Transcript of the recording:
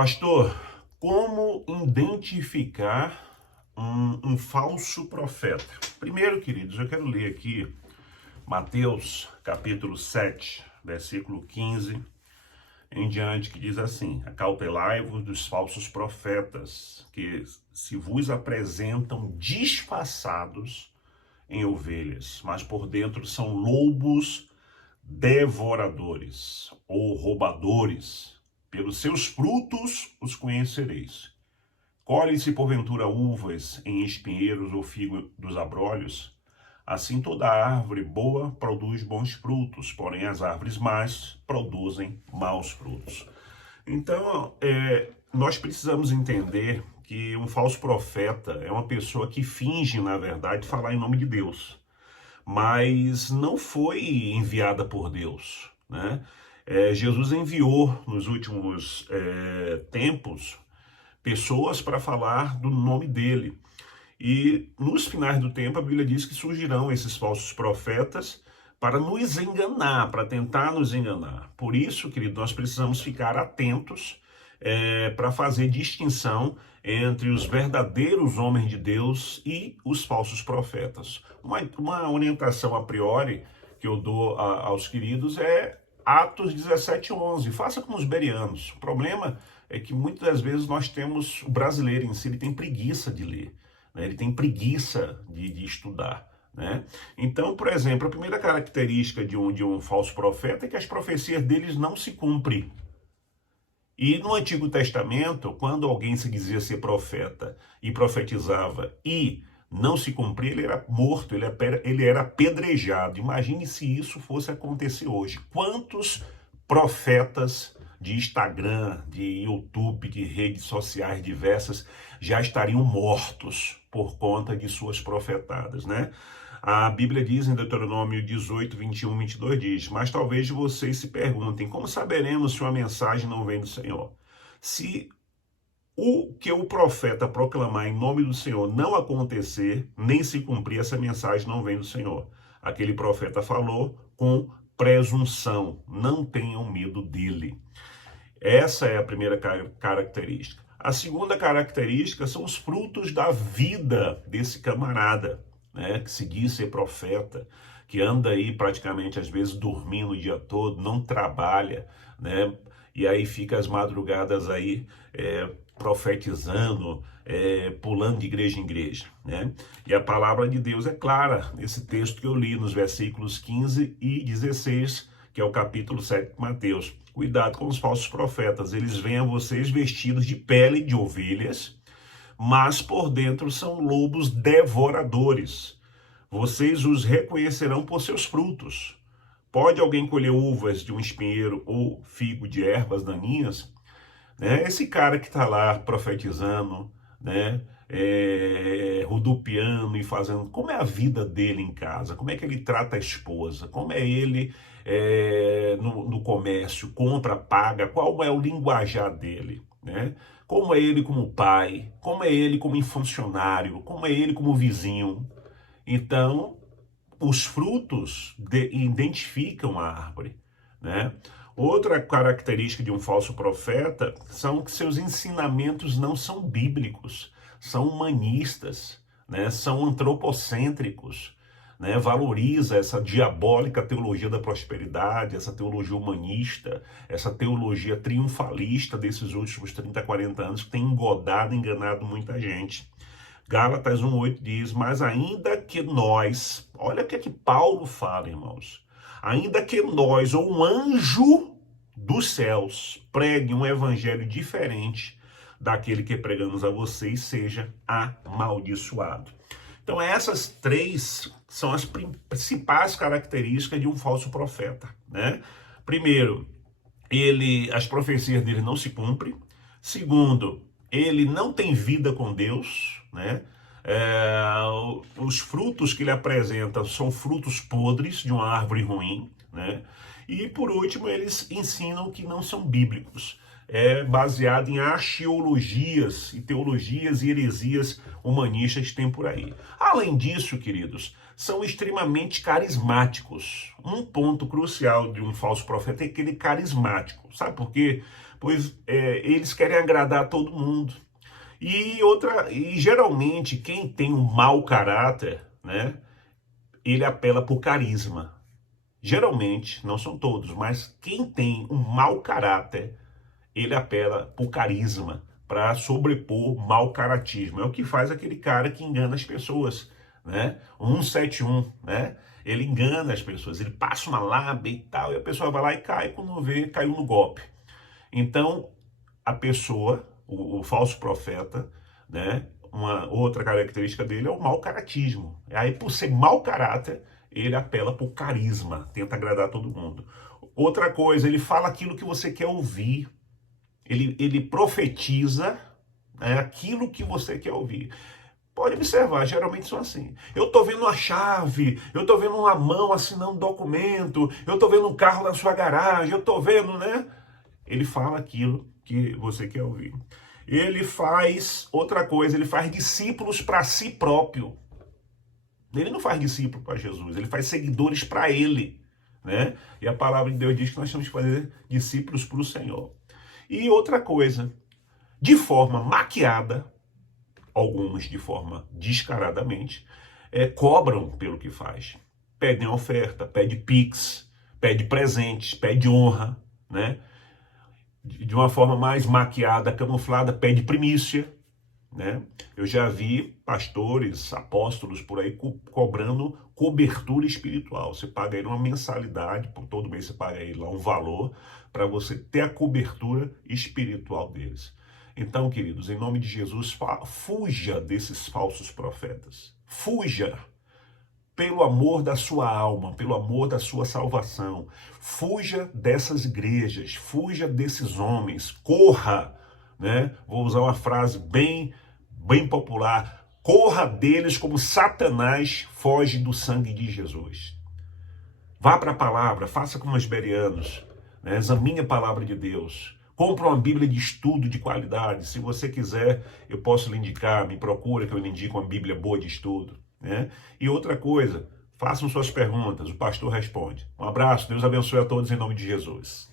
Pastor, como identificar um falso profeta? Primeiro, queridos, eu quero ler aqui Mateus capítulo 7, versículo 15 em diante, que diz assim: acautelai-vos dos falsos profetas, que se vos apresentam disfarçados em ovelhas, mas por dentro são lobos devoradores ou roubadores. Pelos seus frutos os conhecereis. Colhe-se porventura uvas em espinheiros ou figo dos abrolhos? Assim toda árvore boa produz bons frutos, porém as árvores más produzem maus frutos. Então, nós precisamos entender que um falso profeta é uma pessoa que finge, na verdade, falar em nome de Deus, mas não foi enviada por Deus, né? Jesus enviou nos últimos tempos pessoas para falar do nome dele. E nos finais do tempo a Bíblia diz que surgirão esses falsos profetas para nos enganar, para tentar nos enganar. Por isso, querido, nós precisamos ficar atentos para fazer distinção entre os verdadeiros homens de Deus e os falsos profetas. Uma orientação a priori que eu dou aos queridos é Atos 17:11. Faça como os bereanos. O problema é que muitas das vezes nós temos, o brasileiro em si, ele tem preguiça de ler, né? Ele tem preguiça de estudar, né? Então, por exemplo, a primeira característica de um falso profeta é que as profecias deles não se cumprem. E no Antigo Testamento, quando alguém se dizia ser profeta e profetizava e não se cumpria, ele era morto, ele era apedrejado. Imagine se isso fosse acontecer hoje. Quantos profetas de Instagram, de YouTube, de redes sociais diversas já estariam mortos por conta de suas profetadas, né? A Bíblia diz em Deuteronômio 18, 21, 22, diz: mas talvez vocês se perguntem, como saberemos se uma mensagem não vem do Senhor? Se o que o profeta proclamar em nome do Senhor não acontecer, nem se cumprir, essa mensagem não vem do Senhor. Aquele profeta falou com presunção, não tenham medo dele. Essa é a primeira característica. A segunda característica são os frutos da vida desse camarada, né, que se diz ser profeta, que anda aí praticamente às vezes dormindo o dia todo, não trabalha, né, e aí fica as madrugadas aí profetizando, pulando de igreja em igreja, né? E a palavra de Deus é clara nesse texto que eu li nos versículos 15 e 16, que é o capítulo 7 de Mateus. Cuidado com os falsos profetas, eles vêm a vocês vestidos de pele de ovelhas, mas por dentro são lobos devoradores. Vocês os reconhecerão por seus frutos. Pode alguém colher uvas de um espinheiro ou figo de ervas daninhas? Né? Esse cara que está lá profetizando, né, rodopiando e fazendo, como é a vida dele em casa, como é que ele trata a esposa, como é ele no comércio, compra, paga, qual é o linguajar dele, né? Como é ele como pai, como é ele como funcionário, como é ele como vizinho. Então, os frutos identificam a árvore, né? Outra característica de um falso profeta são que seus ensinamentos não são bíblicos, são humanistas, né? São antropocêntricos, né? Valoriza essa diabólica teologia da prosperidade, essa teologia humanista, essa teologia triunfalista desses últimos 30, 40 anos que tem enganado muita gente. Gálatas 1:8 diz: mas ainda que nós, olha o que é que Paulo fala, irmãos, ainda que nós, ou um anjo dos céus, pregue um evangelho diferente daquele que pregamos a vocês, seja amaldiçoado. Então essas três são as principais características de um falso profeta, né? Primeiro, as profecias dele não se cumprem. Segundo, ele não tem vida com Deus, né? Os frutos que ele apresenta são frutos podres de uma árvore ruim, né? E por último, eles ensinam que não são bíblicos. É baseado em axiologias e teologias e heresias humanistas que tem por aí. Além disso, queridos, são extremamente carismáticos. Um ponto crucial de um falso profeta é que ele é carismático. Sabe por quê? pois eles querem agradar todo mundo. E geralmente quem tem um mau caráter, né, ele apela por carisma. Geralmente, não são todos, mas quem tem um mau caráter, ele apela por carisma, para sobrepor mau caratismo. É o que faz aquele cara que engana as pessoas, né? 171, né? Ele engana as pessoas, ele passa uma lábia e tal, e a pessoa vai lá e cai, quando vê, caiu no golpe. Então, a pessoa, o falso profeta, né? Uma outra característica dele é o mau caratismo. Aí, por ser mau caráter, ele apela por carisma, tenta agradar todo mundo. Outra coisa, ele fala aquilo que você quer ouvir. Ele profetiza, né, aquilo que você quer ouvir. Pode observar, geralmente são assim. Eu estou vendo uma chave, eu estou vendo uma mão assinando um documento, eu estou vendo um carro na sua garagem, eu estou vendo, né? Ele fala aquilo que você quer ouvir. Ele faz outra coisa, ele faz discípulos para si próprio. Ele não faz discípulo para Jesus, ele faz seguidores para ele, né? E a palavra de Deus diz que nós temos que fazer discípulos para o Senhor. E outra coisa, de forma maquiada, alguns de forma descaradamente, cobram pelo que faz. Pedem oferta, pede pix, pede presentes, pede honra, né? De uma forma mais maquiada, camuflada, pede primícia, né? Eu já vi pastores, apóstolos por aí cobrando cobertura espiritual. Você paga aí uma mensalidade, por todo mês você paga aí lá um valor para você ter a cobertura espiritual deles. Então, queridos, em nome de Jesus, fuja desses falsos profetas. Fuja pelo amor da sua alma, pelo amor da sua salvação. Fuja dessas igrejas, fuja desses homens, corra, né? Vou usar uma frase bem popular, corra deles como Satanás foge do sangue de Jesus. Vá para a palavra, faça como os bereanos, né? Examine a palavra de Deus. Compre uma Bíblia de estudo de qualidade. Se você quiser, eu posso lhe indicar, me procura que eu lhe indico uma Bíblia boa de estudo, né? E outra coisa, façam suas perguntas, o pastor responde. Um abraço, Deus abençoe a todos em nome de Jesus.